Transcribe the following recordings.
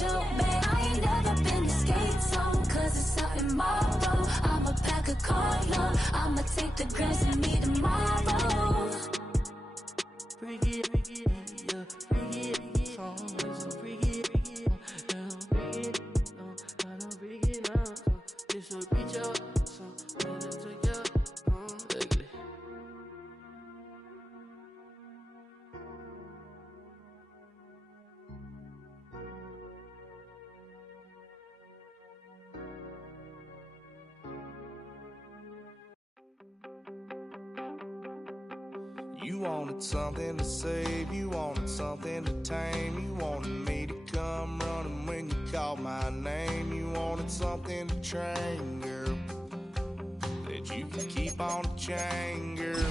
with you, babe. I ain't never been to skate zone, cause it's out in Marlboro. I'ma pack a colo, I'ma take the grams and meet tomorrow. Bring it, yeah, bring it, song, so bring it, now bring it, gotta bring it now, so it's a reach out, so when it's a ugly. You wanted something to save, you wanted something to tame, you wanted me to come running when you called my name, you wanted something to train, girl, that you could keep on the chain, girl.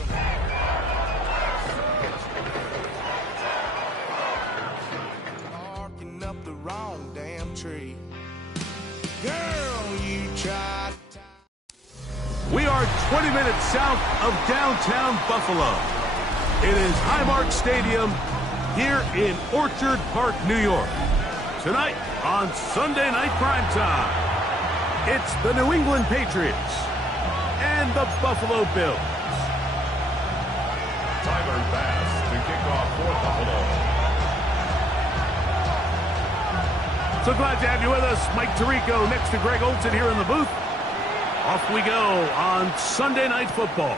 Barking up the wrong damn tree. Girl, you tried. We are 20 minutes south of downtown Buffalo. It is Highmark Stadium here in Orchard Park, New York. Tonight on Sunday Night Primetime, it's the New England Patriots and the Buffalo Bills. Tyler Bass to kick off for Buffalo. So glad to have you with us. Mike Tirico next to Greg Olson here in the booth. Off we go on Sunday Night Football.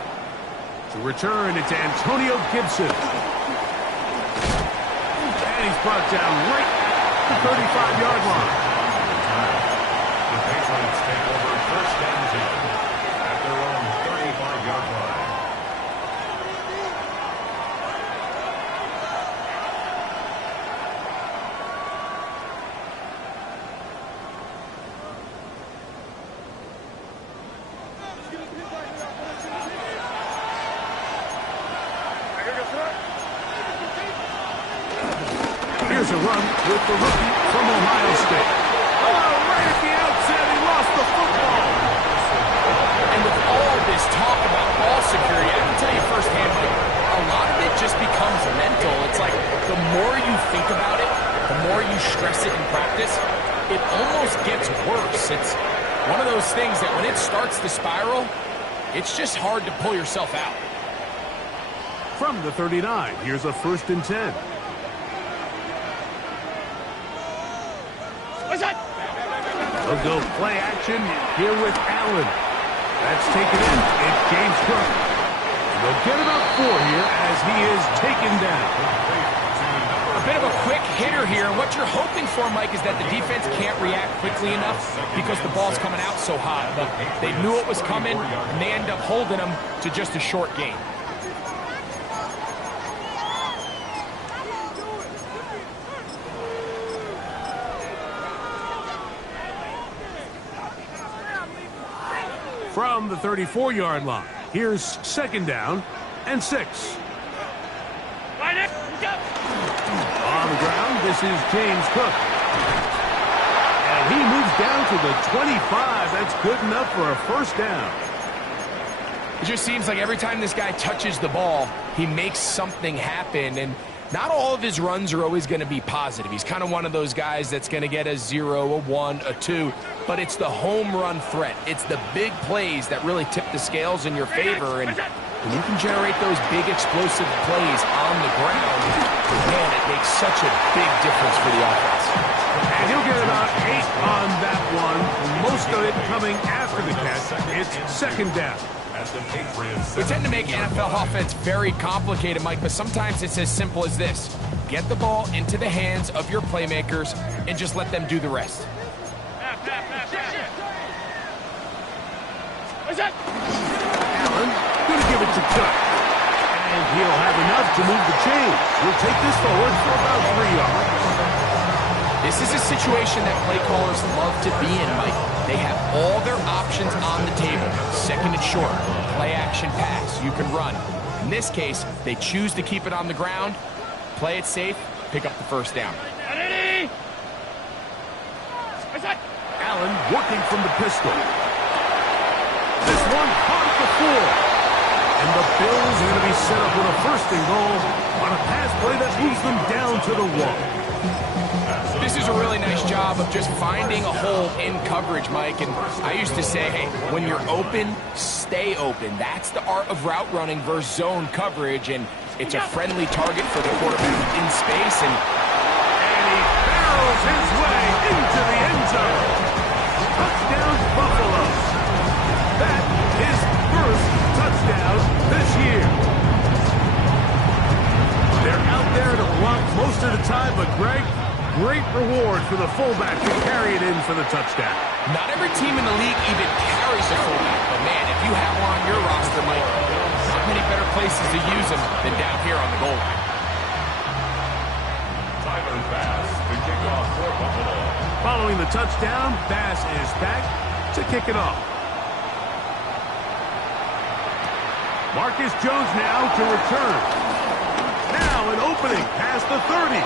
To return, it's Antonio Gibson. And he's brought down right at the 35-yard line. The Patriots take over first and 10 at their own 35-yard line. Here's a run with the rookie from Ohio State. Oh, right at the outset, he lost the football. And with all this talk about ball security, I can tell you firsthand, Mike, a lot of it just becomes mental. It's like the more you think about it, the more you stress it in practice, it almost gets worse. It's one of those things that when it starts to spiral, it's just hard to pull yourself out. From the 39, here's a 1st and 10. They'll go play action here with Allen. That's taken in. It's James Cook. They'll get about 4 here as he is taken down. A bit of a quick hitter here, and what you're hoping for, Mike, is that the defense can't react quickly enough because the ball's coming out so hot. But they knew it was coming, and they end up holding them to just a short gain. From the 34-yard line, here's 2nd down and 6. On the ground, this is James Cook. And he moves down to the 25. That's good enough for a 1st down. It just seems like every time this guy touches the ball, he makes something happen. And not all of his runs are always going to be positive. He's kind of one of those guys that's going to get a 0, a 1, a 2. But it's the home run threat. It's the big plays that really tip the scales in your favor. And when you can generate those big explosive plays on the ground, man, it makes such a big difference for the offense. And he'll get about 8 on that one. Most of it coming after the catch. It's 2nd down. We tend to make NFL offense very complicated, Mike, but sometimes it's as simple as this. Get the ball into the hands of your playmakers and just let them do the rest. Allen, going to give it to Cook. And he'll have enough to move the chains. He'll take this forward for about 3 yards. This is a situation that play callers love to be in, Mike. They have all their options on the table. 2nd and short, play action pass, you can run. In this case, they choose to keep it on the ground, play it safe, pick up the 1st down. Allen working from the pistol. This one caught at the 4. And the Bills are going to be set up with a 1st and goal on a pass play that moves them down to the 1. This is a really nice job of just finding a hole in coverage, Mike. And I used to say, hey, when you're open, stay open. That's the art of route running versus zone coverage. And it's a friendly target for the quarterback in space. And he barrels his way into the end zone. Touchdown, Buffalo. That is first touchdown this year. They're out there to block most of the time, but Greg, great reward for the fullback to carry it in for the touchdown. Not every team in the league even carries a fullback, but man, if you have one on your roster, Mike, not many better places to use them than down here on the goal line. Tyler Bass, the kickoff for Buffalo. Following the touchdown, Bass is back to kick it off. Marcus Jones now to return. Now an opening past the 30.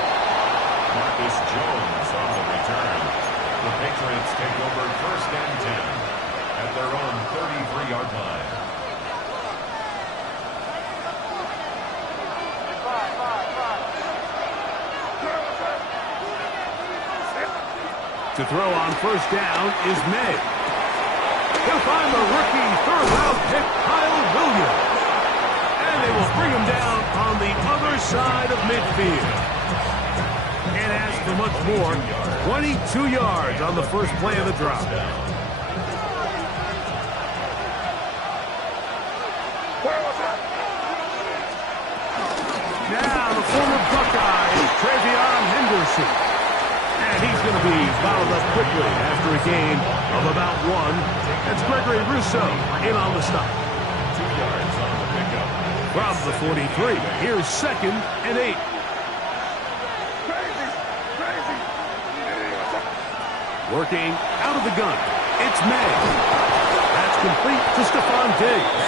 Marcus Jones on the return. The Patriots take over first and 10 at their own 33-yard line. To throw on first down is May. He'll find the rookie third-round pick, Kyle Williams. And they will bring him down on the other side of midfield. And as for much more, 22 yards on the first play of the drop. Now the former Buckeye is Travion Henderson. And he's going to be fouled up quickly after a gain of about 1. That's Gregory Rousseau in on the stop. 2 yards on the pickup. From the 43, here's 2nd and 8. Working out of the gun, it's May. That's complete to Stephon Diggs.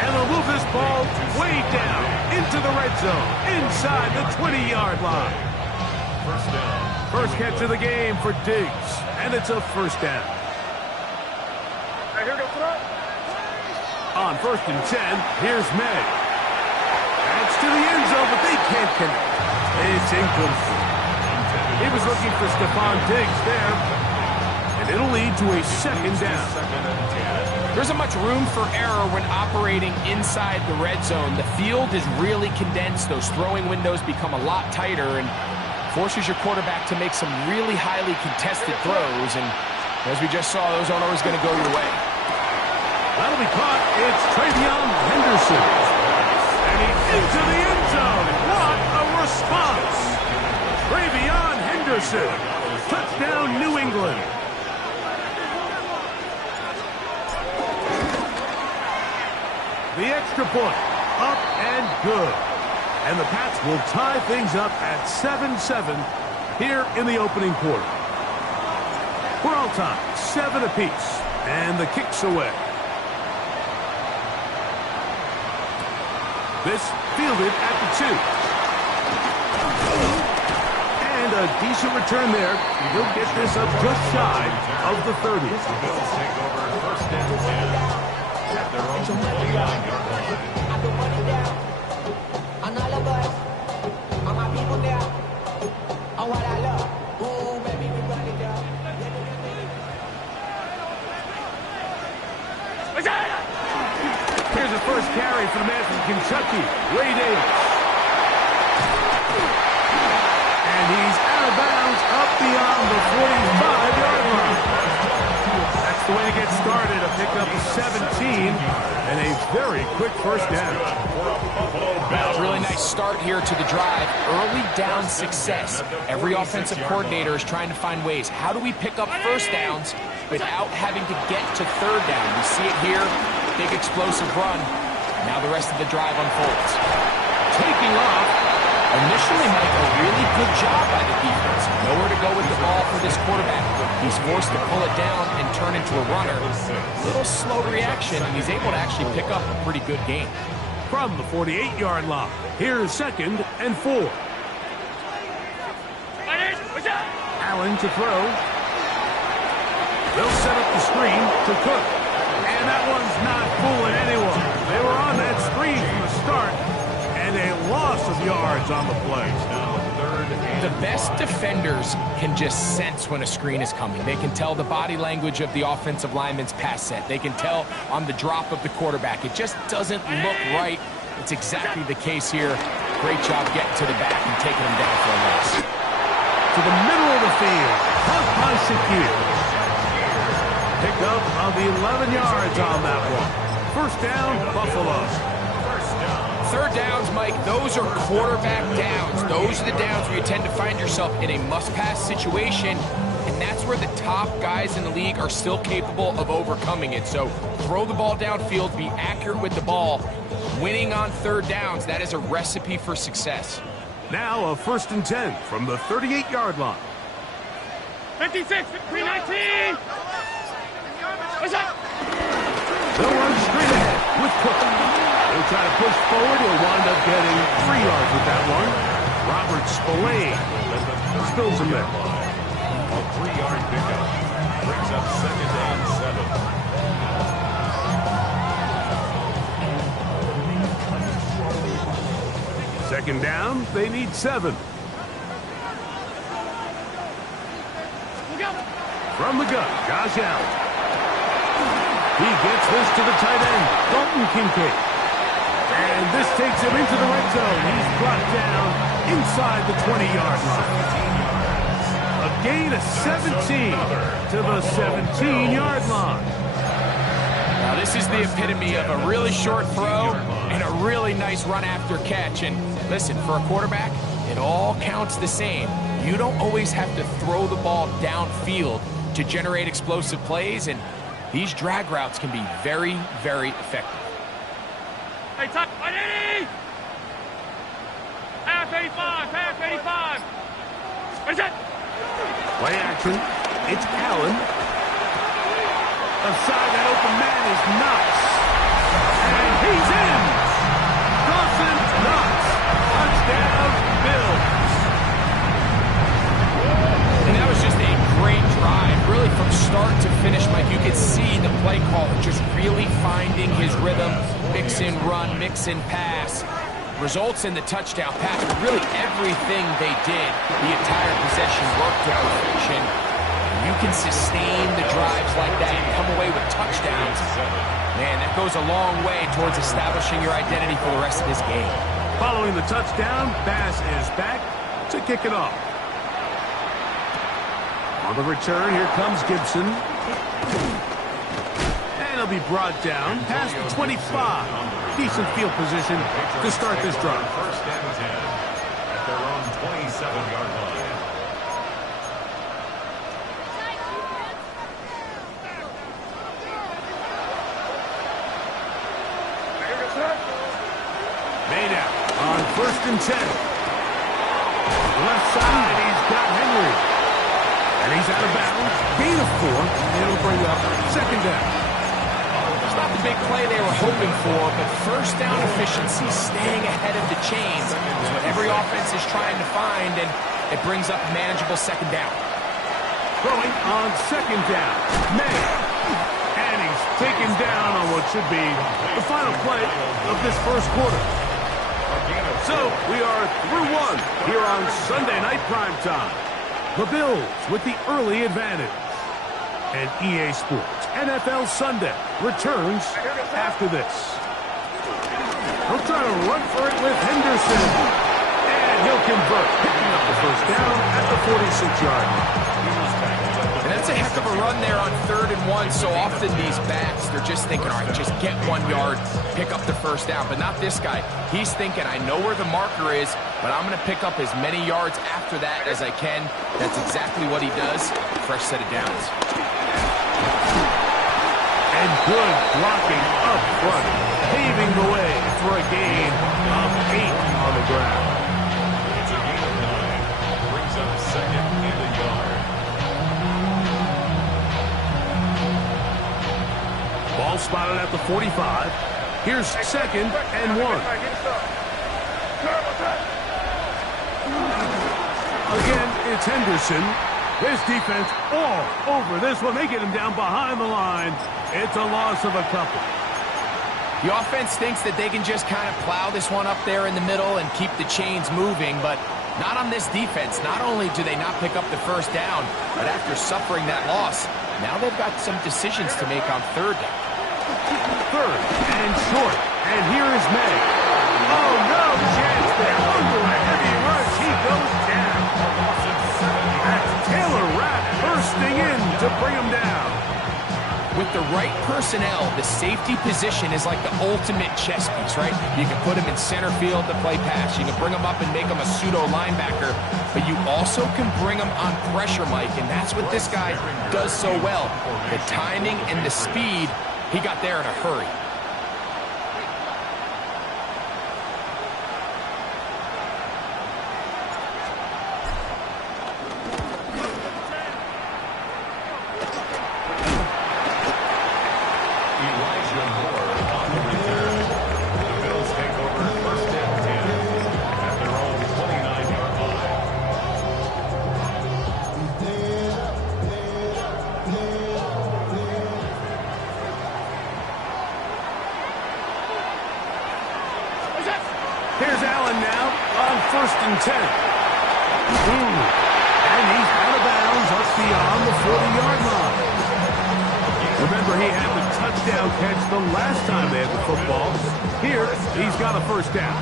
And they'll move this ball way down into the red zone, inside the 20-yard line. First down. First catch of the game for Diggs, and it's a first down. On 1st and 10, here's May. That's to the end zone, but they can't connect. It's incomplete. He was looking for Stephon Diggs there, and it'll lead to a 2nd down. There isn't much room for error when operating inside the red zone. The field is really condensed. Those throwing windows become a lot tighter and forces your quarterback to make some really highly contested throws. And as we just saw, those aren't always going to go your way. That'll be caught. It's Travion Henderson. And he's into the end zone. What a response. Travion Henderson. Touchdown, New England. The extra point. Up and good. And the Pats will tie things up at 7-7 here in the opening quarter. We're all tied, 7 apiece. And the kick's away. This fielded at the 2. And a decent return there. He'll get this up just shy of the 30. The Bills take over first and 10 at their own 29-yard line. Here's the first carry for the man from Kentucky, Ray Davis. And he's out of bounds up beyond the 45-yard line. That's the way to get started, a pickup of 17 and a very quick first down. Well, really nice start here to the drive. Early down success. Every offensive coordinator is trying to find ways. How do we pick up first downs without having to get to third down? We see it here. Big explosive run. Now the rest of the drive unfolds. Taking off. Initially, Mike, a really good job by the defense. Nowhere to go with the ball for this quarterback. He's forced to pull it down and turn into a runner. A little slow reaction, and he's able to actually pick up a pretty good gain. From the 48-yard line, here's 2nd and 4. Allen to throw. They'll set up the screen to Cook. And that one's not fooling anyone. They were on that screen from the start, and a loss of yards yards on the play. The best defenders can just sense when a screen is coming. They can tell the body language of the offensive lineman's pass set. They can tell on the drop of the quarterback. It just doesn't look right. It's exactly the case here. Great job getting to the back and taking him down for a loss. To the middle of the field. Caught by Shakir. Pick up of 11 yards on that one. First down, Buffalo. Third downs, Mike, those are quarterback downs. Those are the downs where you tend to find yourself in a must-pass situation, and that's where the top guys in the league are still capable of overcoming it. So throw the ball downfield, be accurate with the ball. Winning on third downs, that is a recipe for success. Now a 1st and 10 from the 38-yard line. 56, 319. What's up? They'll run straight ahead with Cook. He'll try to push forward. He'll wind up getting 3 yards with that one. Robert Spillane spills him there. A 3-yard pickup brings up 2nd and 7. Second down, they need 7. From the gun, Josh Allen. He gets this to the tight end, Dalton Kincaid. And this takes him into the red zone. He's brought down inside the 20-yard line. A gain of 17 to the 17-yard line. Now this is the epitome of a really short throw and a really nice run after catch. And listen, for a quarterback, it all counts the same. You don't always have to throw the ball downfield to generate explosive plays, and these drag routes can be very, very effective. Hey, top 180! Half 85, half 85. What is that? Play action. It's Allen. Aside that open man is Knox. And he's in! Dawson Knox. Touchdown, Bills. And that was just a great drive, really from start to finish, Mike. You could see the play caller just really finding his rhythm, mix and run, mix and pass. Results in the touchdown pass, but really everything they did, the entire possession worked to perfection. You can sustain the drives like that and come away with touchdowns. Man, that goes a long way towards establishing your identity for the rest of this game. Following the touchdown, Bass is back to kick it off. On the return, here comes Gibson. And he'll be brought down past the 25. Decent field position to start this drive. 1st and 10 at their own 27-yard line. Made out on 1st and 10. Left side, he's got Henry. And he's out of bounds. Gain of 4. And it'll bring up 2nd down. It's not the big play they were hoping for, but first down efficiency, staying ahead of the chains, is what every offense is trying to find, and it brings up a manageable 2nd down. Throwing on 2nd down. May. And he's taken down on what should be the final play of this first quarter. So we are through 1 here on Sunday Night Primetime. The Bills with the early advantage. And EA Sports NFL Sunday returns after this. He'll try to run for it with Henderson. And he'll convert, picking up the first down at the 46-yard line. And that's a heck of a run there on 3rd and 1. So often these backs, they're just thinking, all right, just get 1 yard, pick up the first down. But not this guy. He's thinking, I know where the marker is, but I'm going to pick up as many yards after that as I can. That's exactly what he does. Fresh set of downs. And good blocking up front, paving the way for a gain of 8 on the ground. It's a gain of 9. Brings up 2nd and a yard. Ball spotted at the 45. Here's 2nd and 1. Again, it's Henderson. This defense all over this one. They get him down behind the line. It's a loss of a couple. The offense thinks that they can just kind of plow this one up there in the middle and keep the chains moving, but not on this defense. Not only do they not pick up the first down, but after suffering that loss, now they've got some decisions to make on third down. Third and short, and here is May. Oh, no chance there. Under a heavy rush, he goes down. That's Taylor Rapp bursting in to bring him down. With the right personnel, the safety position is like the ultimate chess piece, right? You can put him in center field to play pass. You can bring him up and make him a pseudo linebacker, but you also can bring him on pressure, Mike, and that's what this guy does so well. The timing and the speed, he got there in a hurry. Here's Allen now on 1st and 10. And he's out of bounds up beyond the 40-yard line. Remember, he had the touchdown catch the last time they had the football. Here, he's got a first down.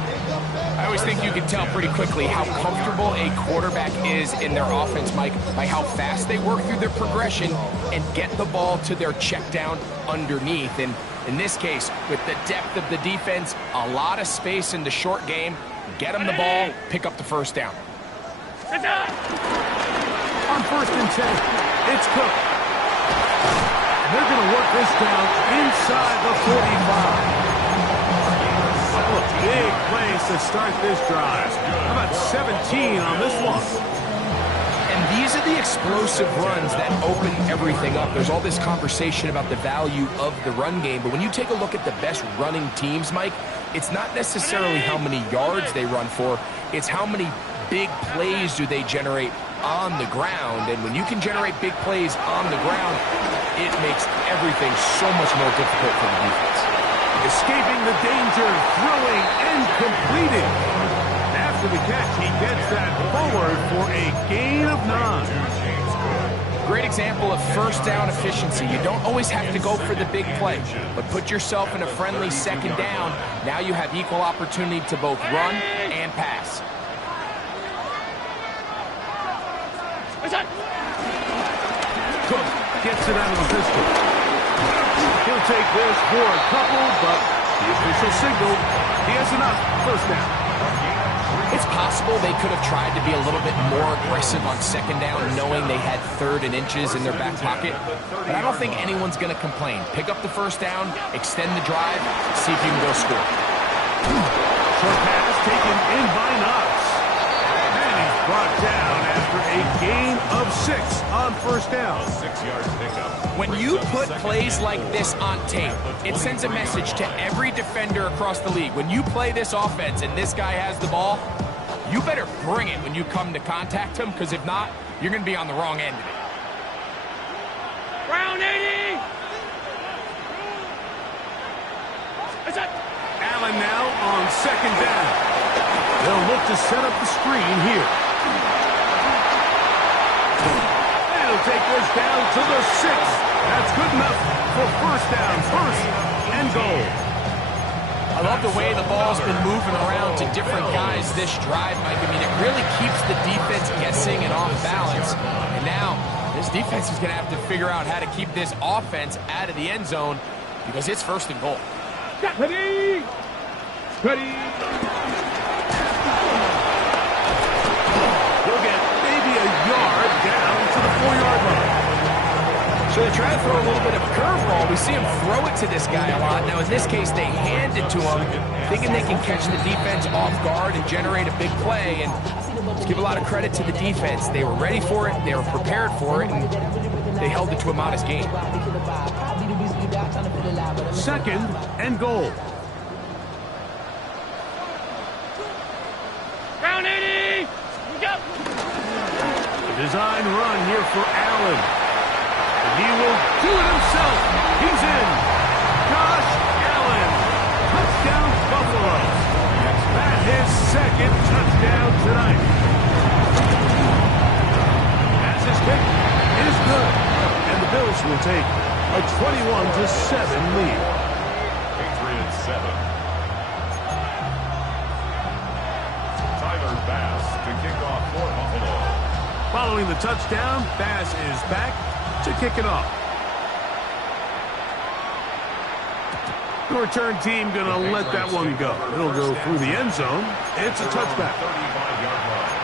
I always think you can tell pretty quickly how comfortable a quarterback is in their offense, Mike, by how fast they work through their progression and get the ball to their check down underneath. And in this case, with the depth of the defense, a lot of space in the short game, get them the ball, pick up the first down. On 1st and 10, it's Cook. They're going to work this down inside the 45. A big place to start this drive. How about 17 on this one? And these are the explosive runs that open everything up. There's all this conversation about the value of the run game, but when you take a look at the best running teams, Mike, it's not necessarily how many yards they run for, it's how many big plays do they generate on the ground. And when you can generate big plays on the ground, it makes everything so much more difficult for the defense. Escaping the danger, throwing and completing. After the catch, he gets that forward for a gain of 9. Great example of first down efficiency. You don't always have to go for the big play, but put yourself in a friendly second down. Now you have equal opportunity to both run and pass. Cook gets it out of the pistol. He'll take this for a couple, but the official signal, he has enough. First down. It's possible they could have tried to be a little bit more aggressive on second down, knowing they had 3rd and inches in their back pocket. But I don't think anyone's going to complain. Pick up the first down, extend the drive, see if you can go score. Short pass taken in by Knox. And he's brought down after a gain of 6 on first down. 6-yard pickup. When you put plays like this on tape, it sends a message to every defender across the league. When you play this offense and this guy has the ball, you better bring it when you come to contact him, because if not, you're going to be on the wrong end of it. Round 80! Allen now on second down. They'll look to set up the screen here. They'll take this down to the 6. That's good enough for first down, 1st and goal. I love the way the ball's been moving around to different guys this drive, Mike. I mean, it really keeps the defense guessing and off balance. And now, this defense is going to have to figure out how to keep this offense out of the end zone, because it's 1st and goal. Ready! Ready! He'll get maybe a yard down to the 4-yard line. So they try to throw a little bit of a curveball. We see him throw it to this guy a lot. Now, in this case, they hand it to him, thinking they can catch the defense off guard and generate a big play. And let's give a lot of credit to the defense. They were ready for it, they were prepared for it, and they held it to a modest gain. 2nd and goal. Round 80! Go! A design run here for Allen. And he will do it himself. He's in. Josh Allen tonight. As his kick is good, and the Bills will take a 21-7 lead. Patriots 7. Tyler Bass to kick off for Buffalo. Following the touchdown, Bass is back to kick it off. The return team going to let that one go. It'll go through the end zone. It's a touchback. 35-yard line.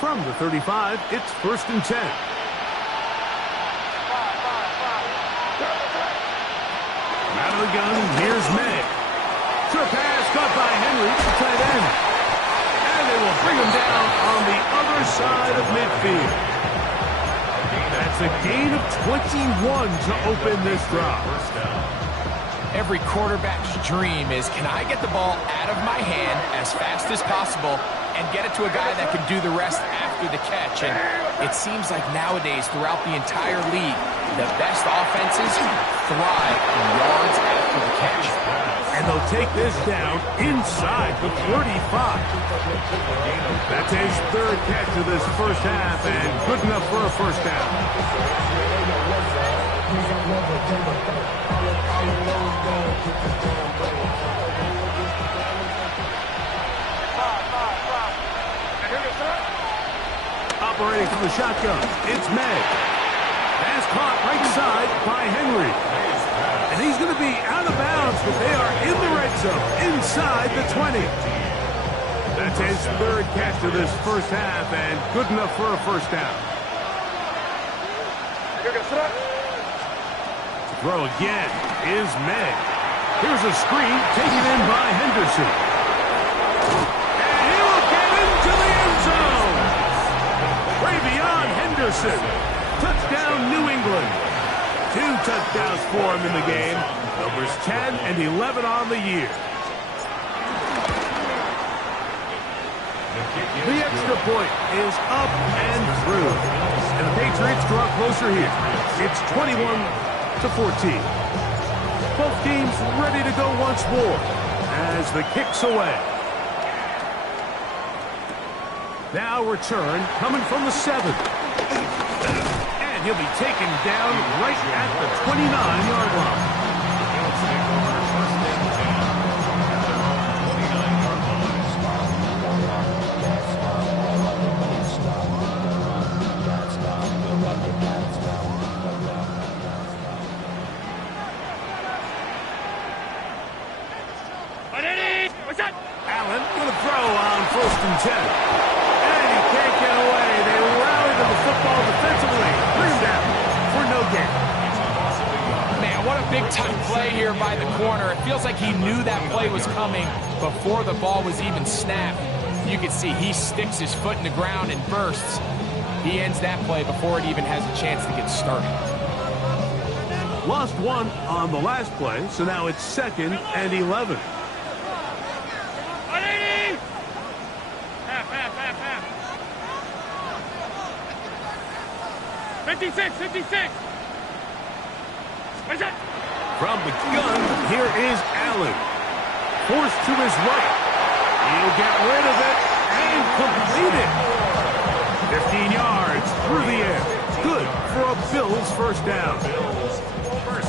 From the 35, it's 1st and 10. Out of the gun, here's May. Short pass caught by Henry to tight end. And they will bring him down on the other side of midfield. That's a gain of 21 to open this drive. Every quarterback's dream is, can I get the ball out of my hand as fast as possible and get it to a guy that can do the rest after the catch? And it seems like nowadays, throughout the entire league, the best offenses thrive in yards after the catch. And they'll take this down inside the 35. That's his 3rd catch of this first half, and good enough for a first down. Operating from the shotgun, it's May. Pass caught right side by Henry. And he's going to be out of bounds, but they are in the red zone, inside the 20. That's his 3rd catch of this first half, and good enough for a first down. To throw again is May. Here's a screen taken in by Henderson. And he will get into the end zone. Way beyond Henderson. Touchdown, New England. 2 touchdowns for him in the game. Numbers 10 and 11 on the year. The extra point is up and through. And the Patriots draw closer here. It's 21-14. Both teams ready to go once more as the kick's away. Now return coming from the 7. He'll be taken down right at the 29-yard line. Allen going to throw on 1st and 10. And he can't get away. They rally to the football defensively. Bring him down for no gain. Man, what a big-time play here by the corner. It feels like he knew that play was coming before the ball was even snapped. You can see he sticks his foot in the ground and bursts. He ends that play before it even has a chance to get started. Lost 1 on the last play, so now it's 2nd and 11. 56, 56. What is that? From the gun, here is Allen. Forced to his right. He'll get rid of it and complete it. 15 yards through the air. Good for a Bills first down.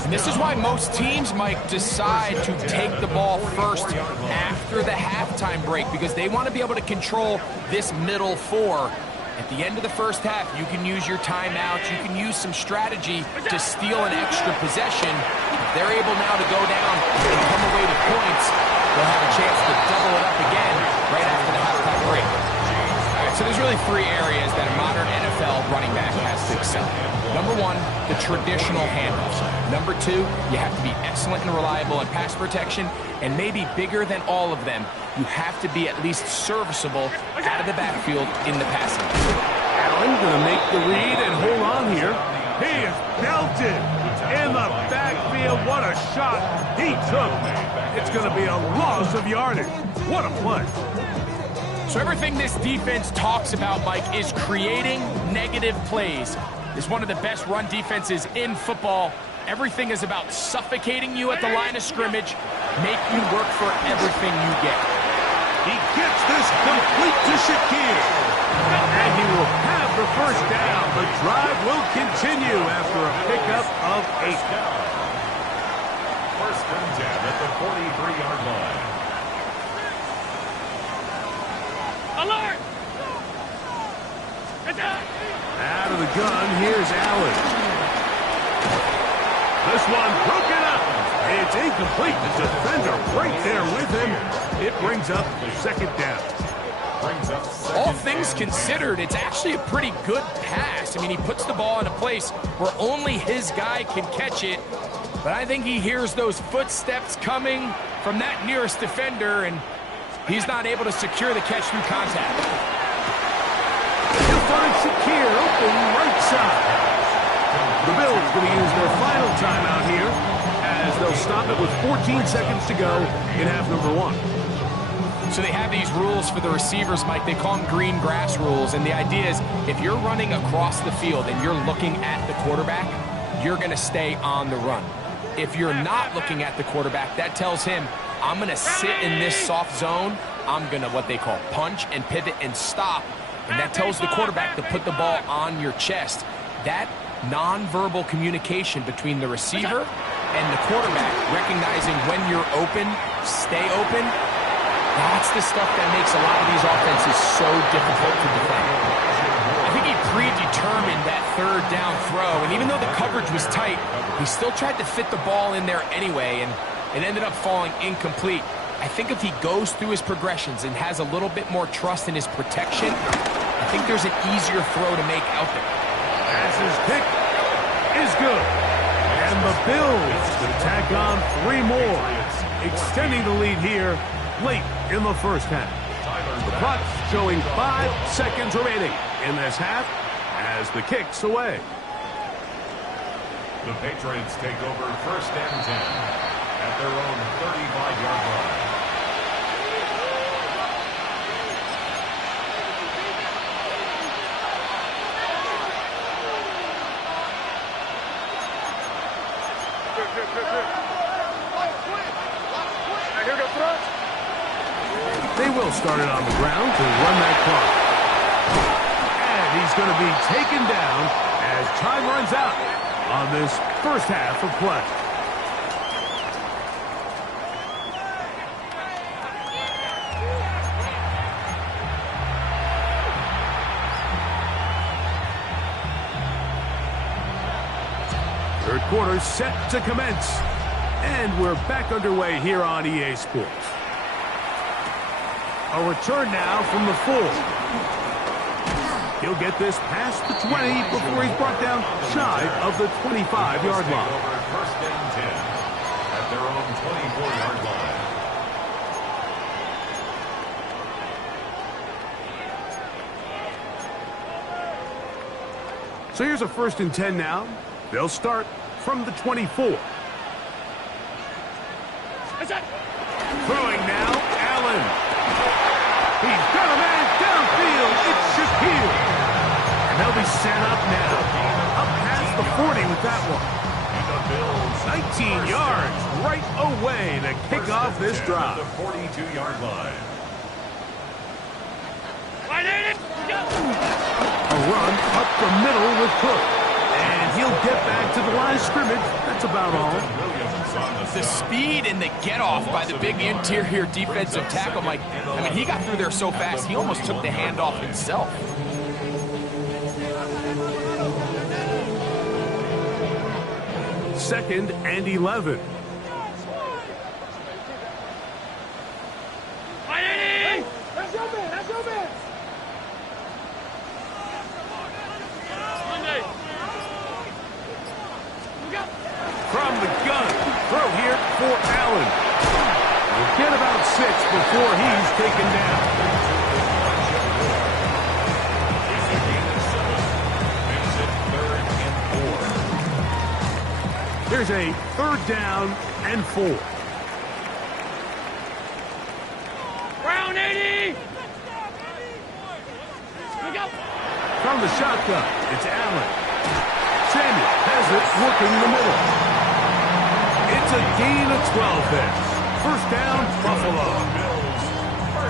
And this is why most teams, Mike, decide to take the ball first after the halftime break, because they want to be able to control this middle 4. At the end of the first half, you can use your timeouts. You can use some strategy to steal an extra possession. If they're able now to go down and come away with points, they'll have a chance to double it up again right after the halftime break. All right, so there's really 3 areas that a modern NFL running back has to excel. Number 1, the traditional handoffs. Number 2, you have to be excellent and reliable in pass protection, and maybe bigger than all of them, you have to be at least serviceable out of the backfield in the passing game. Allen going to make the read and hold on here. He is belted in the backfield. What a shot he took. It's going to be a loss of yardage. What a play. So everything this defense talks about, Mike, is creating negative plays. It's one of the best run defenses in football, Everything is about suffocating you at the line of scrimmage, make you work for everything you get. He gets this complete to Shakir. And he will have the first down. The drive will continue after a pickup of 8. First and 10 at the 43-yard line. Alert! Out of the gun, here's Allen. This one broken up. It's incomplete. The defender right there with him. It brings up second down. All things considered, it's actually a pretty good pass. I mean, he puts the ball in a place where only his guy can catch it. But I think he hears those footsteps coming from that nearest defender, and he's not able to secure the catch through contact. He'll find Shakir open right side. The Bills going to use their final timeout here as they'll stop it with 14 seconds to go in half number 1. So they have these rules for the receivers, Mike. They call them green grass rules. And the idea is if you're running across the field and you're looking at the quarterback, you're going to stay on the run. If you're not looking at the quarterback, that tells him, I'm going to sit in this soft zone. I'm going to what they call punch and pivot and stop. And that tells the quarterback to put the ball on your chest. That nonverbal communication between the receiver and the quarterback, recognizing when you're open, stay open, that's the stuff that makes a lot of these offenses so difficult to defend. I think he predetermined that third down throw, and even though the coverage was tight, he still tried to fit the ball in there anyway, and it ended up falling incomplete. I think if he goes through his progressions and has a little bit more trust in his protection, I think there's an easier throw to make out there. Pass's pick is good. And the Bills will tack on 3 more, extending the lead here late in the first half. The clock showing 5 seconds remaining in this half as the kick's away. The Patriots take over first and 10 at their own 35-yard line. They will start it on the ground to run that clock. And he's going to be taken down as time runs out on this first half of play. Third quarter set to commence. And we're back underway here on EA Sports. A return now from the 4. He'll get this past the 20 before he's brought down shy of the 25-yard line. First and 10 at their own 24-yard line. So here's a first and 10 now. They'll start from the 24. Throwing now, Allen. He's got a man downfield. It's Shakir. And they'll be set up now. Up past the 40 with that one. 19 yards right away to kick off this drive. The 42-yard line. A run up the middle with Cook. And he'll get back to the line of scrimmage. That's about all. The speed and the get-off by the big interior defensive tackle, Mike. I mean, he got through there so fast, he almost took the handoff himself. Second and 11. From the gun, throw here for Allen. We'll get about 6 before he's taken down. Here's a third down and 4. Round 80! From the shotgun, it's Allen. Samuel has it working the middle. a gain of 12 there. First down, Buffalo.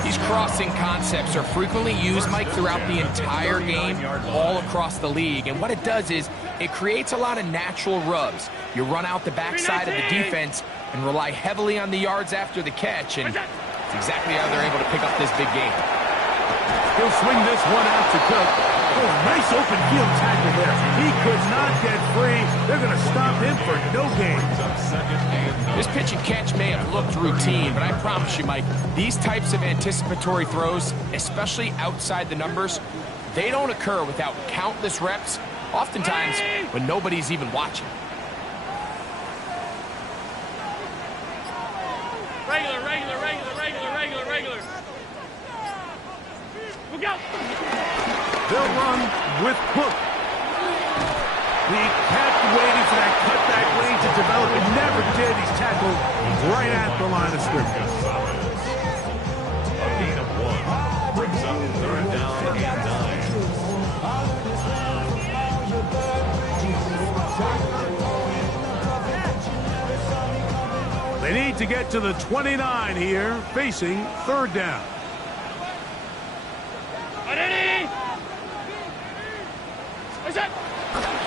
These crossing concepts are frequently used, Mike, throughout the entire game, all across the league. And what it does is it creates a lot of natural rubs. You run out the backside of the defense and rely heavily on the yards after the catch, and it's exactly how they're able to pick up this big game. He'll swing this one out to Cook. Oh, nice open field tackle there. He could not get free. They're going to stop him for no gain. This pitch and catch may have looked routine, but I promise you, Mike, these types of anticipatory throws, especially outside the numbers, they don't occur without countless reps, oftentimes when nobody's even watching. Regular. Look out! They'll run with Cook. He kept waiting for that cutback lane to develop. It never did. He's tackled right at the line of scrimmage. A gain of 1 brings up 3rd down and 9. They need to get to the 29 here, facing 3rd down.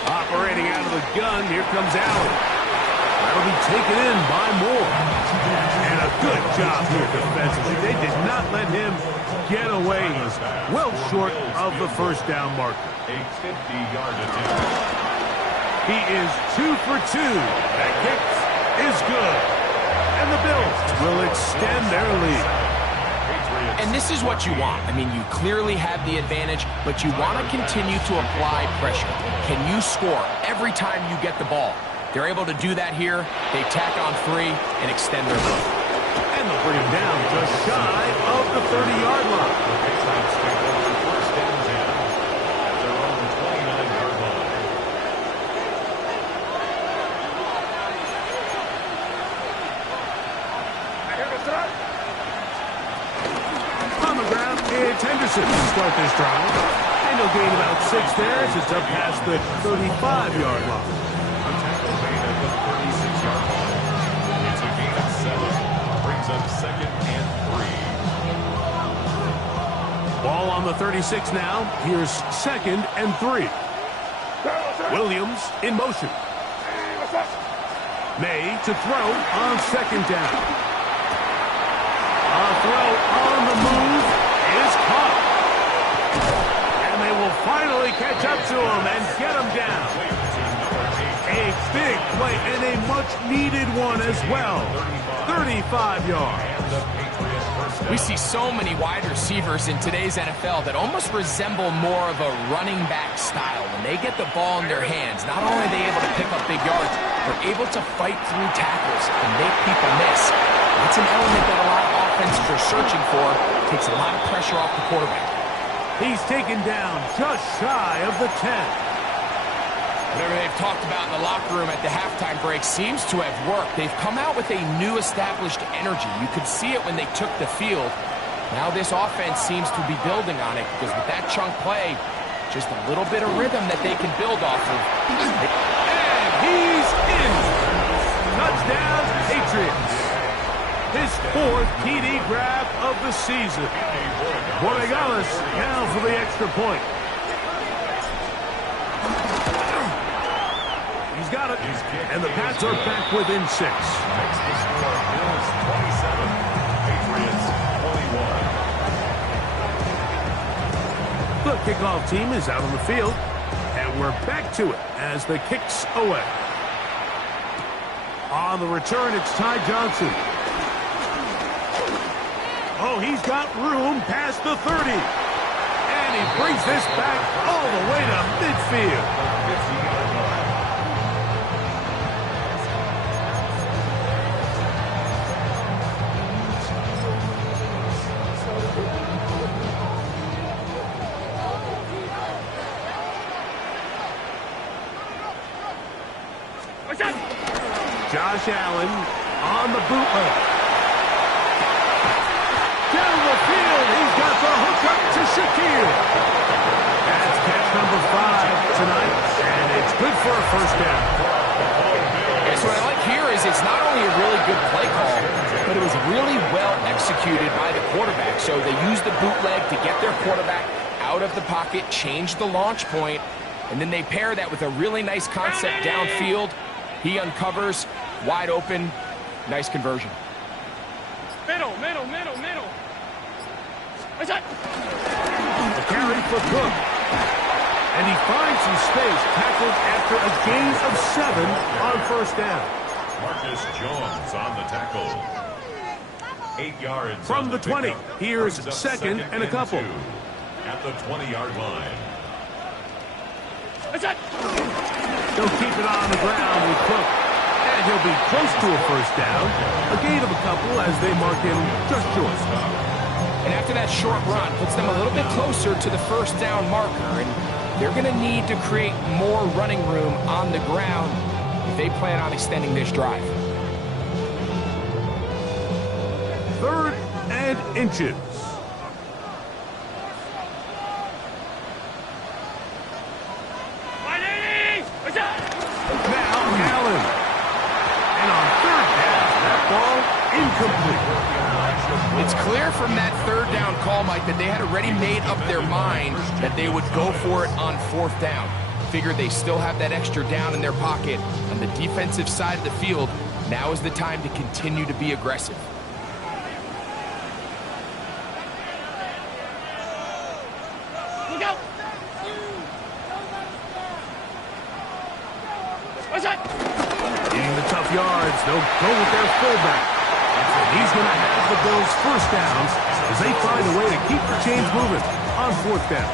Operating out of the gun, here comes Allen. That'll be taken in by Moore. And a good job here defensively. They did not let him get away. He's well short of the first down marker. A 50-yard attempt. He is 2 for 2. That kick is good. And the Bills will extend their lead. And this is what you want. I mean, you clearly have the advantage, but you want to continue to apply pressure. Can you score every time you get the ball? They're able to do that here. They tack on 3 and extend their lead. And they'll bring him down just shy of the 30-yard line. The Patriots take over 1st and 10 at their own 29-yard line. It's Henderson to start this drive. And he'll gain about 6 there as it's up past the 35-yard line. A tackle made at the 36-yard line. It's a gain of 7. Brings up 2nd and 3. Ball on the 36 now. Here's 2nd and 3. Williams in motion. May to throw on 2nd down. A throw on the move is caught. And they will finally catch up to him and get him down. A big play and a much-needed one as well. 35 yards. We see so many wide receivers in today's NFL that almost resemble more of a running back style. When they get the ball in their hands, not only are they able to pick up big yards, they're able to fight through tackles and make people miss. That's an element that a lot of offenses are searching for. Takes a lot of pressure off the quarterback. He's taken down just shy of the 10. Whatever they've talked about in the locker room at the halftime break seems to have worked. They've come out with a new established energy. You could see it when they took the field. Now this offense seems to be building on it because with that chunk play, just a little bit of rhythm that they can build off of. And he's in. Touchdown, Patriots. His 4th TD grab of the season. Borregales now for the extra point. He's got it, and the Pats are back within 6. Makes the score Bills 27, Patriots 21. The kickoff team is out on the field, and we're back to it as the kick's away. On the return, it's Ty Johnson. Oh, he's got room past the 30. And he brings this back all the way to midfield. Josh Allen on the bootleg. Down the field, he's got the hook up to Shaquille. That's catch number 5 tonight, and it's good for a first down. So what I like here is it's not only a really well executed by the quarterback. So they use the bootleg to get their quarterback out of the pocket, change the launch point, and then they pair that with a really nice concept downfield. He uncovers, wide open, nice conversion. Middle. What's that? The carry for Cook. And he finds some space, tackled after a gain of 7 on first down. Marcus Jones on the tackle. 8 yards From the 20, pickup. here's Brings up second and a couple. 2 at the 20-yard line. What's that? They'll keep it on the ground with Cook. And he'll be close to a first down. A gain of a couple as they mark him just short. And after that short run, puts them a little bit closer to the first down marker. And they're going to need to create more running room on the ground if they plan on extending this drive. 3rd and inches. What's that? Now Allen. And on 3rd down, that ball incomplete. It's clear from that 3rd down call, Mike, that they had already made up their mind that they would go for it on 4th down. Figured they still have that extra down in their pocket on the defensive side of the field. Now is the time to continue to be aggressive. Look out! What's that? Getting the tough yards, they'll go with their fullback. And he's going to have the Bills' first downs as they find a way to keep the chains moving on 4th down.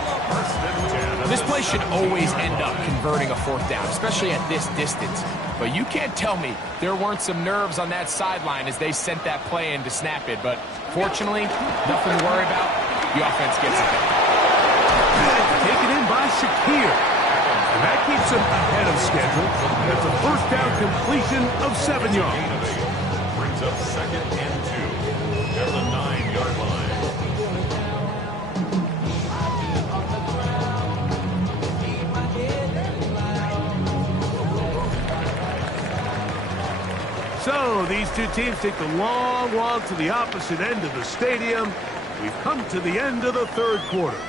This play should always end up converting a 4th down, especially at this distance. But you can't tell me there weren't some nerves on that sideline as they sent that play in to snap it. But fortunately, nothing to worry about. The offense gets it there. Taken in by Shakir. And that keeps him ahead of schedule. That's a first down completion of 7 yards. Brings up 2nd and 2 at the 9-yard line. So these two teams take the long walk to the opposite end of the stadium. We've come to the end of the 3rd quarter.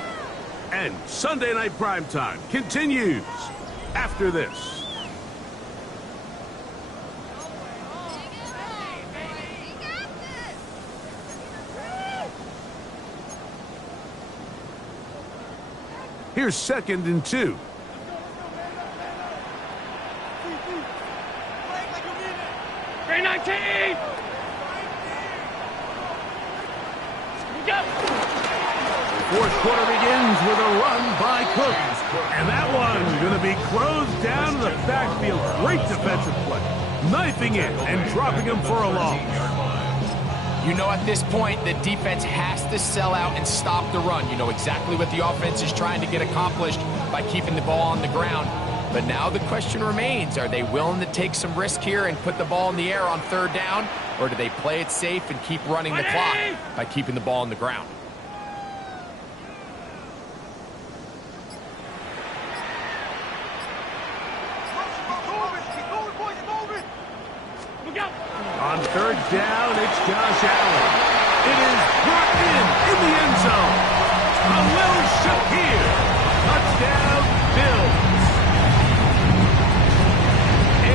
And Sunday Night Primetime continues after this. Here's 2nd and 2. Green 19! Go! 4th quarter begins with a run by Cook. And that one's going to be closed down to the backfield. Great defensive play. Knifing it and dropping him for a loss. You know, at this point, the defense has to sell out and stop the run. You know exactly what the offense is trying to get accomplished by keeping the ball on the ground. But now the question remains, are they willing to take some risk here and put the ball in the air on 3rd down? Or do they play it safe and keep running the clock by keeping the ball on the ground? On 3rd down, it's Josh Allen. It is brought in the end zone. Khalil Shakir. Touchdown, Bills.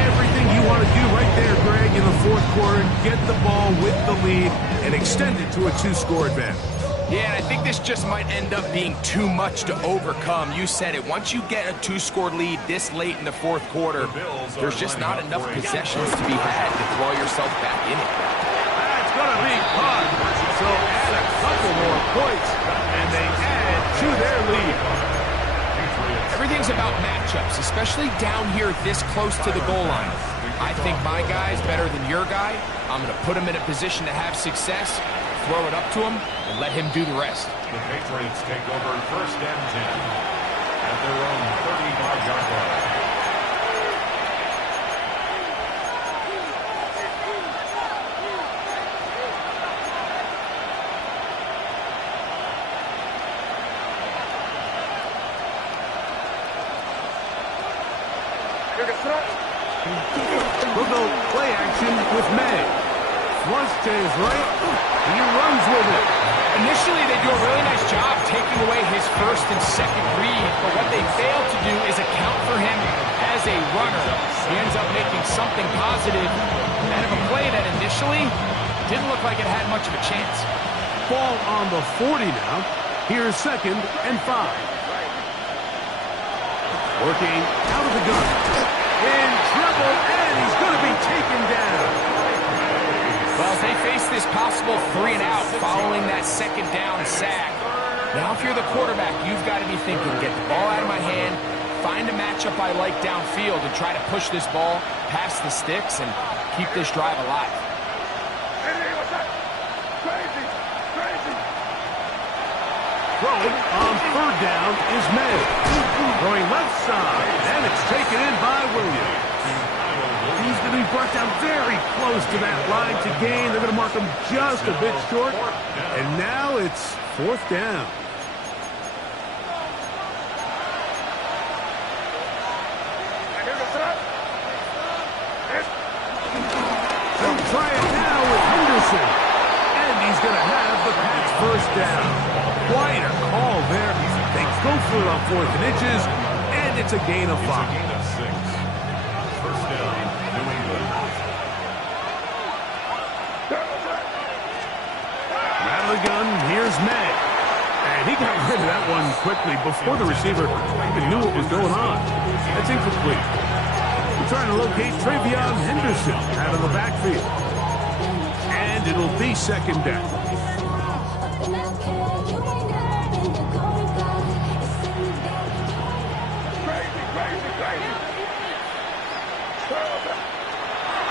Everything you want to do right there, Greg, in the 4th quarter. Get the ball with the lead and extend it to a 2-score advantage. Yeah, and I think this just might end up being too much to overcome. You said it. Once you get a 2-score lead this late in the 4th quarter, there's just not enough possessions to be had to throw yourself back in it. That's going to be fun. So add a couple more points, and they add to their lead. Everything's about matchups, especially down here this close to the goal line. I think my guy's better than your guy. I'm going to put him in a position to have success, throw it up to him, and let him do the rest. The Patriots take over 1st and 10 at their own 35-yard line. We'll go play action with May. flush to his right. He runs with it. Initially, they do a really nice job taking away his first and second read, but what they fail to do is account for him as a runner. He ends up making something positive out of a play that initially didn't look like it had much of a chance. Ball on the 40 now. Here's 2nd and 5. Working out of the gun. In trouble, and he's going to be taken down. Well, they face this possible 3 and out following that 2nd down sack. Now, if you're the quarterback, you've got to be thinking, get the ball out of my hand, find a matchup I like downfield, and try to push this ball past the sticks and keep this drive alive. Throwing on 3rd down is May. Throwing left side, and it's taken in by Williams. He's going to be brought down very close to that line to gain. They're going to mark him just a bit short. And now it's 4th down. They'll try it now with Henderson. And he's going to have the Pats 1st down. Quite a call there. They go for it on 4th and inches, and it's a gain of 5. First down, New England. Out of the gun, here's May. And he got rid of that one quickly before the receiver even knew what was going on. That's incomplete. We're trying to locate Travion Henderson out of the backfield. And it'll be 2nd down.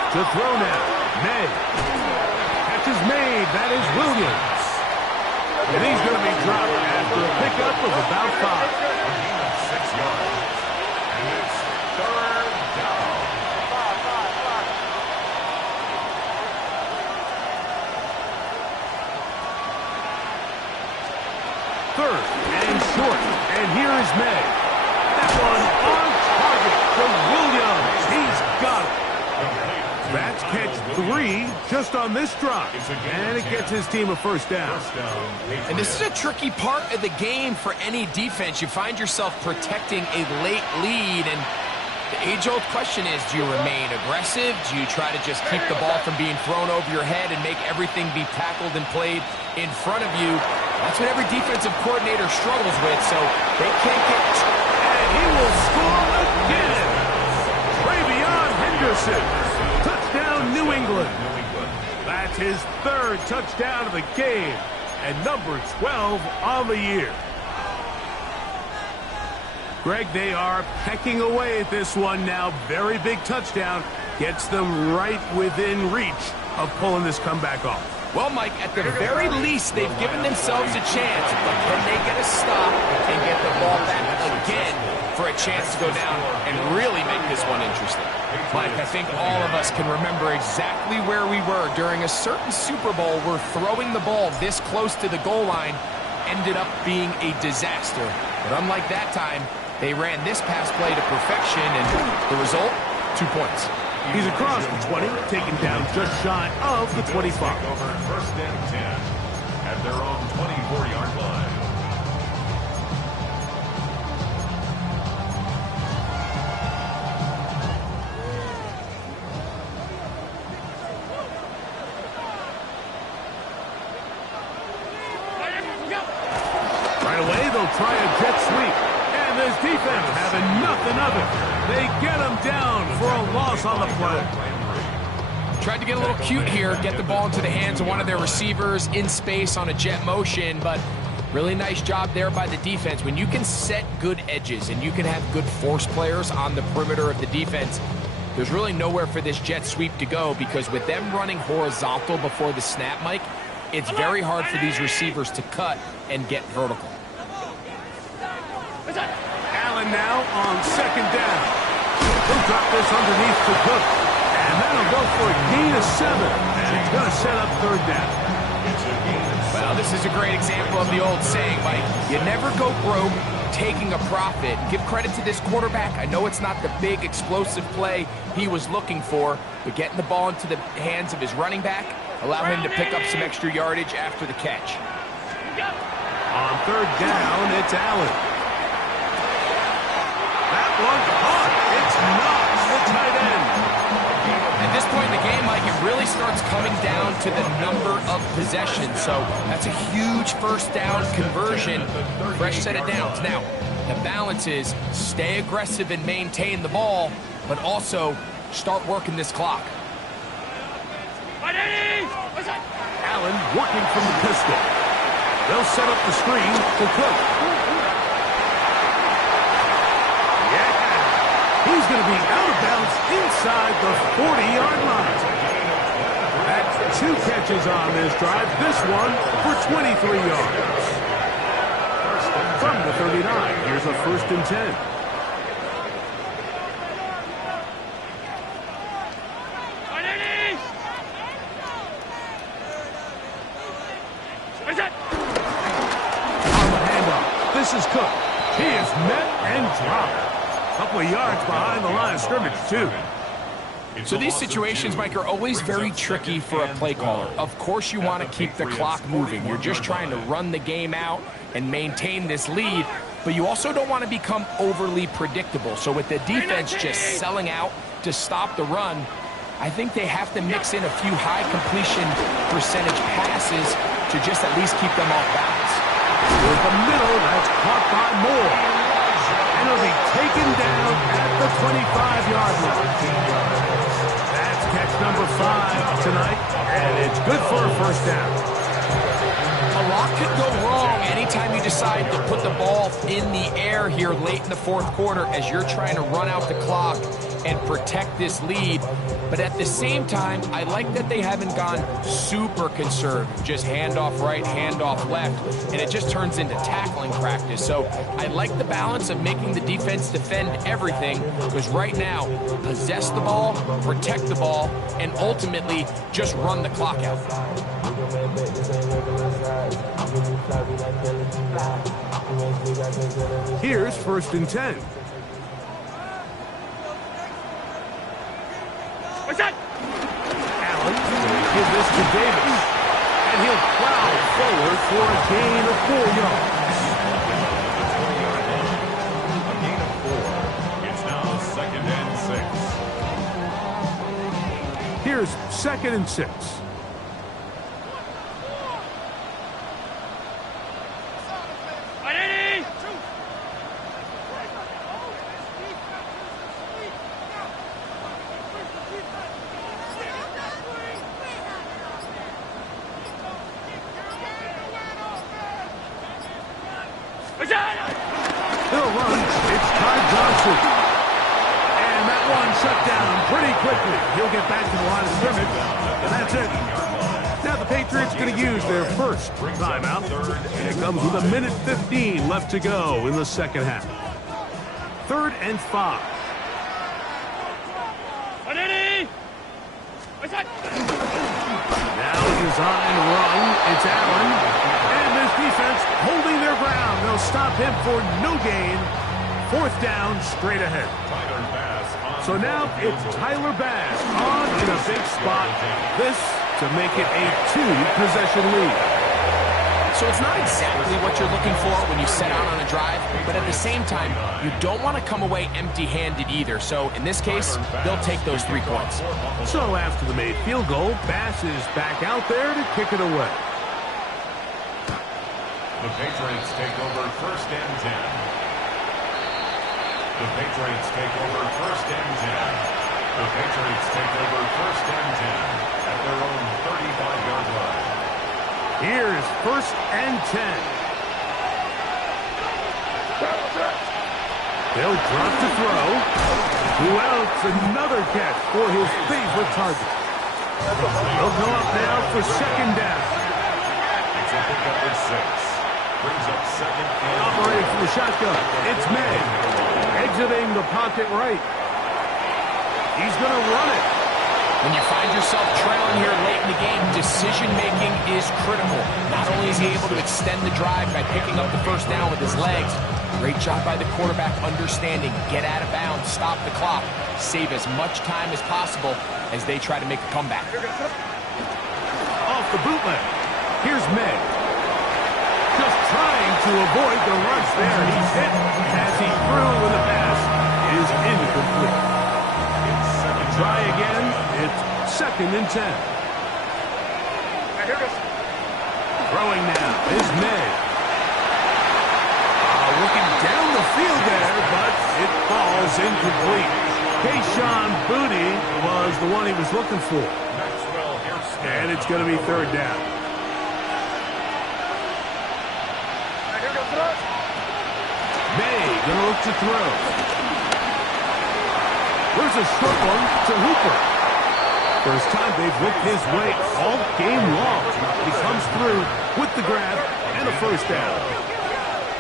To throw now, May. Catch is made, that is Williams. And he's going to be dropped after a pickup of about 5. 6 yards. And it's 3rd down. Third and short, and here is May. That one on target to Williams. He's got it. That's catch 3 just on this drive. And it gets his team a 1st down. And this is a tricky part of the game for any defense. You find yourself protecting a late lead, and the age-old question is, do you remain aggressive? Do you try to just keep the ball from being thrown over your head and make everything be tackled and played in front of you? That's what every defensive coordinator struggles with, so they can't get... And he will score again. Travion Henderson. Touchdown, New England. That's his 3rd touchdown of the game, and number 12 on the year. Greg, they are pecking away at this one now. Very big touchdown. Gets them right within reach of pulling this comeback off. Well, Mike, at the very least, they've given themselves a chance, but can they get a stop and get the ball back again for a chance to go down and really make this one interesting? Mike, I think all of us can remember exactly where we were during a certain Super Bowl where throwing the ball this close to the goal line ended up being a disaster. But unlike that time, they ran this pass play to perfection, and the result, 2 points. He's across the 20, taken down just shy of the 25. Over 1st and 10 at their own 24-yard line. Right away, they'll try a jet sweep. And this defense having nothing of it. They get him down for a loss on the play. Tried to get a little cute here, get the ball into the hands of one of their receivers in space on a jet motion, but really nice job there by the defense. When you can set good edges and you can have good force players on the perimeter of the defense, there's really nowhere for this jet sweep to go, because with them running horizontal before the snap, Mike, it's very hard for these receivers to cut and get vertical. Allen now on 2nd down. He'll drop this underneath to Cook. And that'll go for a gain of 7. And it's going to set up 3rd down. Well, this is a great example of the old saying, Mike. You never go broke taking a profit. Give credit to this quarterback. I know it's not the big explosive play he was looking for, but getting the ball into the hands of his running back, allow him to pick up some extra yardage after the catch. On third down, it's Allen. That one caught. It's Knox, the tight end. At this point in the game, Mike, it really starts coming down to the number of possessions. So that's a huge first down conversion. Fresh set of downs. Now, the balance is stay aggressive and maintain the ball, but also start working this clock. Allen working from the pistol. They'll set up the screen to Cook. Yeah. He's going to be out of bounds inside the 40-yard line. That's 2 catches on this drive. This one for 23 yards. From the 39, here's a 1st and 10. This is Cook. He is met and dropped. A couple of yards behind the line of scrimmage, too. So these situations, Mike, are always very tricky for a play caller. Of course you want to keep the clock moving. You're just trying to run the game out and maintain this lead, but you also don't want to become overly predictable. So with the defense just selling out to stop the run, I think they have to mix in a few high completion percentage passes to just at least keep them off balance. With the middle, that's caught by Moore. And it'll be taken down at the 25-yard line. That's catch number 5 tonight, and it's good for a first down. A lot could go wrong anytime you decide to put the ball in the air here late in the 4th quarter as you're trying to run out the clock and protect this lead. But at the same time, I like that they haven't gone super conservative, just handoff right, handoff left, and it just turns into tackling practice. So I like the balance of making the defense defend everything, because right now, possess the ball, protect the ball, and ultimately just run the clock out. Here's 1st and 10. What's that? Allen will give this to Davis, and he'll plow forward for a gain of 4 yards. A gain of 4. It's now 2nd and 6. Here's 2nd and 6. He'll run. It's Ty Johnson. And that one shut down pretty quickly. He'll get back to the line of scrimmage, and that's it. Now the Patriots going to use their first timeout. And it comes with 1:15 left to go in the 2nd half. 3rd and 5. Now a design run. It's Allen. And this defense holding their ground. They'll stop him for no gain. 4th down, straight ahead. So now it's Tyler Bass on in a big spot. This to make it a 2-possession lead. So it's not exactly what you're looking for when you set out on a drive, but at the same time, you don't want to come away empty-handed either. So in this case, they'll take those 3 points. So after the made field goal, Bass is back out there to kick it away. The Patriots take over 1st and 10. The Patriots take over 1st and 10. The Patriots take over 1st and 10 at their own 35-yard line. Here's 1st and 10. They'll drop to throw. Who else? Another catch for his favorite target. They'll go up now for 2nd down. It's a pickup at 6. Brings up 2nd and Operating from the shotgun. It's May. Exiting the pocket right. He's going to run it. When you find yourself trailing here late in the game, decision-making is critical. Not only is he able to extend the drive by picking up the 1st down with his legs, great job by the quarterback understanding, get out of bounds, stop the clock, save as much time as possible as they try to make a comeback. off the bootleg. Here's May. Just trying to avoid the rush there. He's hit as he threw when the pass is incomplete. Try again. It's 2nd and 10. Throwing now is May. Looking down the field there, but it falls incomplete. Kayshawn Booty was the one he was looking for. And it's going to be 3rd down. May going to look to throw. There's a short one to Hooper. First time they've looked his way all game long. He comes through with the grab and a 1st down.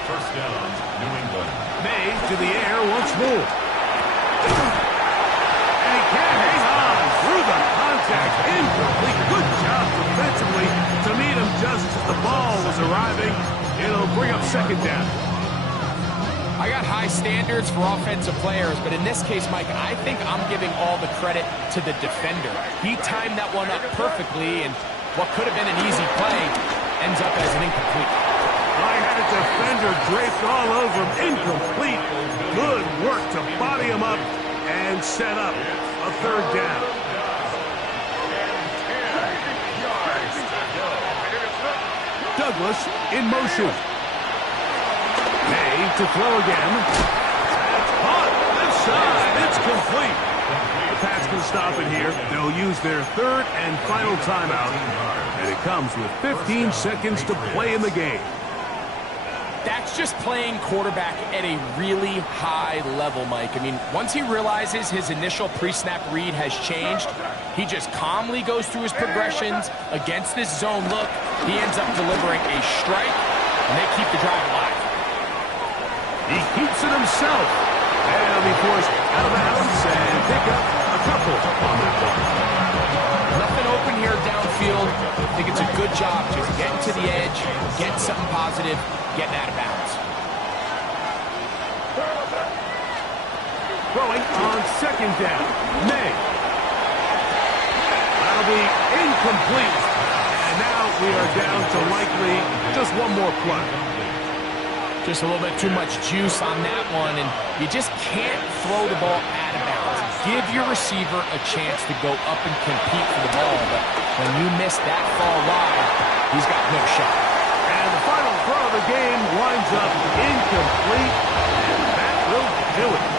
1st down, New England. May to the air once more. And he can't hang on through the contact. Incomplete. Good job defensively to meet him just as the ball was arriving. It'll bring up 2nd down. I got high standards for offensive players, but in this case, Mike, I think I'm giving all the credit to the defender. He timed that one up perfectly, and what could have been an easy play ends up as an incomplete. I had a defender draped all over him. Incomplete. Good work to body him up and set up a 3rd down. Douglas in motion. May to throw again. That's caught. Left side. It's complete. The Pats can stop it here. They'll use their 3rd and final timeout. And it comes with 15 seconds to play in the game. That's just playing quarterback at a really high level, Mike. I mean, once he realizes his initial pre-snap read has changed, he just calmly goes through his progressions against this zone look. He ends up delivering a strike, and they keep the drive alive. He keeps it himself. And he'll be forced out of bounds and pick up a couple on that one. Nothing open here downfield. I think it's a good job just getting to the edge, getting something positive, getting out of bounds. Throwing on 2nd down. May. That'll be incomplete. And now we are down to likely just one more play. Just a little bit too much juice on that one, and you just can't throw the ball out of bounds. Give your receiver a chance to go up and compete for the ball, but when you miss that far wide, he's got no shot. And the final throw of the game winds up incomplete, and that will do it.